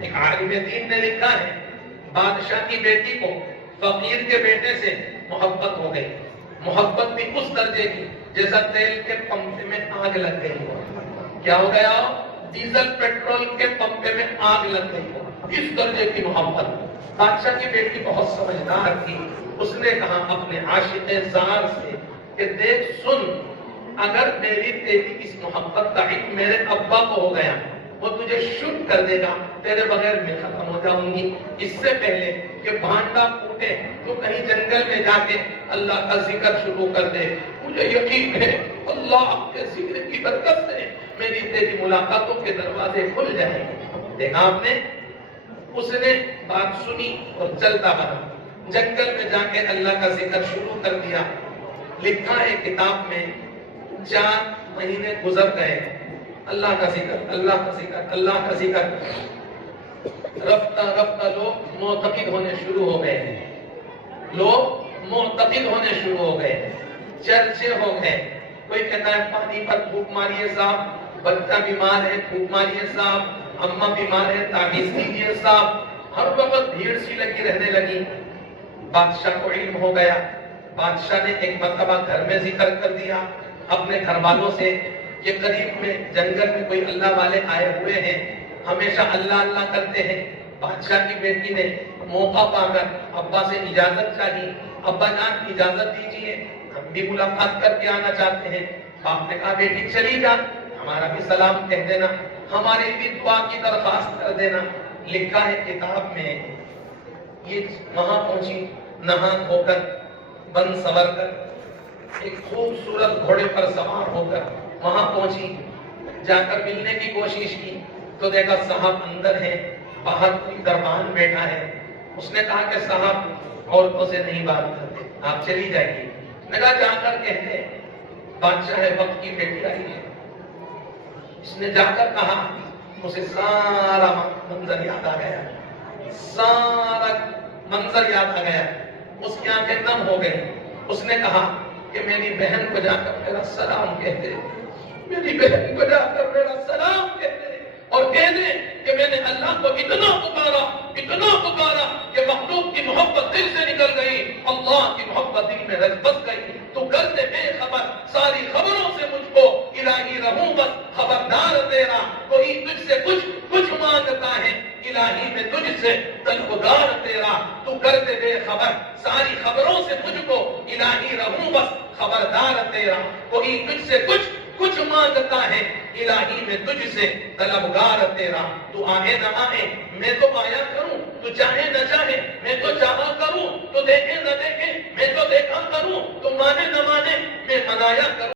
ایک عالم دین نے لکھا ہے بادشاہ کی بیٹی کو فقیر کے بیٹے سے محبت ہو گئی، محبت بھی اس درجے کی جیسا تیل کے پمپے میں آگ لگ گئی ہو۔ کیا ہو گیا؟ ڈیزل پیٹرول کے پمپے میں آگ لگ گئی ہو، اس درجے کی محبت۔ بادشاہ کی بیٹی بہت سمجھدار تھی، اس نے کہا اپنے عاشق زار سے کہ دیکھ سن، اگر میری تیری اس محبت کا علم میرے ابا کو ہو گیا وہ تجھے شوٹ کر دے گا، تیرے بغیر میں ختم ہو جاؤں گی۔ اس سے پہلے کہ بھانڈا پھوٹے تو کہیں جنگل میں جا کے اللہ کا ذکر شروع کر دے۔ مجھے یقین ہے اللہ کے ذکر کی برکت سے میری تیری ملاقاتوں کے دروازے کھل جائیں گے۔ دیکھا آپ نے، اس نے بات سنی اور چلتا بنا، جنگل میں جا کے اللہ کا ذکر شروع کر دیا۔ لکھا ہے کتاب میں 4 مہینے گزر گئے، اللہ کا ذکر، اللہ کا ذکر، اللہ کا ذکر۔ رفتہ رفتہ لوگ معتقد ہونے شروع ہو گئے، لوگ معتقد ہونے شروع ہو گئے، چرچے ہو گئے۔ کوئی کہتا ہے پانی پر پھونک ماریے صاحب، بچہ بیمار ہے پھونک ماریے صاحب، اماں بیمار ہے تعویذ کیجیے صاحب۔ ہر وقت بھیڑ سی لگی رہنے لگی۔ بادشاہ کو علم ہو گیا، بادشاہ نے ایک مرتبہ گھر میں ذکر کر دیا اپنے گھر والوں سے کہ قریب میں جنگل میں کوئی اللہ والے آئے ہوئے ہیں، ہمیشہ اللہ اللہ کرتے ہیں۔ بادشاہ کی بیٹی نے موقع پا کر ابا سے اجازت چاہی، ابا جان اجازت دیجیے، ہم بھی ملاقات کر کے آنا چاہتے ہیں۔ باپ نے کہا بیٹی چلی جا، ہمارا بھی سلام کہہ دینا، ہماری بھی دعا کی درخواست کر دینا۔ لکھا ہے کتاب میں، یہ وہاں پہنچی نہا ہو کر، بن سور کر، ایک خوبصورت گھوڑے پر سوار ہو کر وہاں پہنچی۔ جا کر ملنے کی کوشش کی تو دیکھا صاحب اندر ہے، باہر کوئی دربان بیٹھا ہے۔ اس نے کہا کہ صاحب عورتوں سے نہیں بات کرتے، آپ چلی جائیے۔ میں کہا جا کر کہتے بادشاہ وقت کی بیٹی آئی ہے۔ اس نے جا کر کہا، اسے سارا منظر یاد آ گیا، سارا منظر یاد آ گیا، اس کی آنکھیں نم ہو گئی۔ اس نے کہا کہ میری بہن کو جا کر میرا سلام کہتے، میری بہن کو جا کر میرا سلام کہتے، اور کہہ دے کہ میں نے اللہ کو اتنا پکارا کہ مخلوق کی محبت دل سے نکل گئی، اللہ کی محبت دل میں بس گئی۔ تو کرتے بے خبر ساری خبروں سے مجھ کو الہی رہوں بس خبردار تیرا، کوئی تجھ سے کچھ مانگتا ہے الہی میں تجھ سے طلبگار تیرا۔ تو کرتے بے خبر ساری خبروں سے مجھ کو الہی رہوں بس خبردار تیرا، کوئی تجھ سے کچھ مانگتا ہے الہی میں تجھ سے طلبگار تیرا۔ تو آئے نہ آئے میں تو آیا کروں، تو چاہے نہ چاہے میں تو چاہا کروں، تو دیکھے نہ دیکھے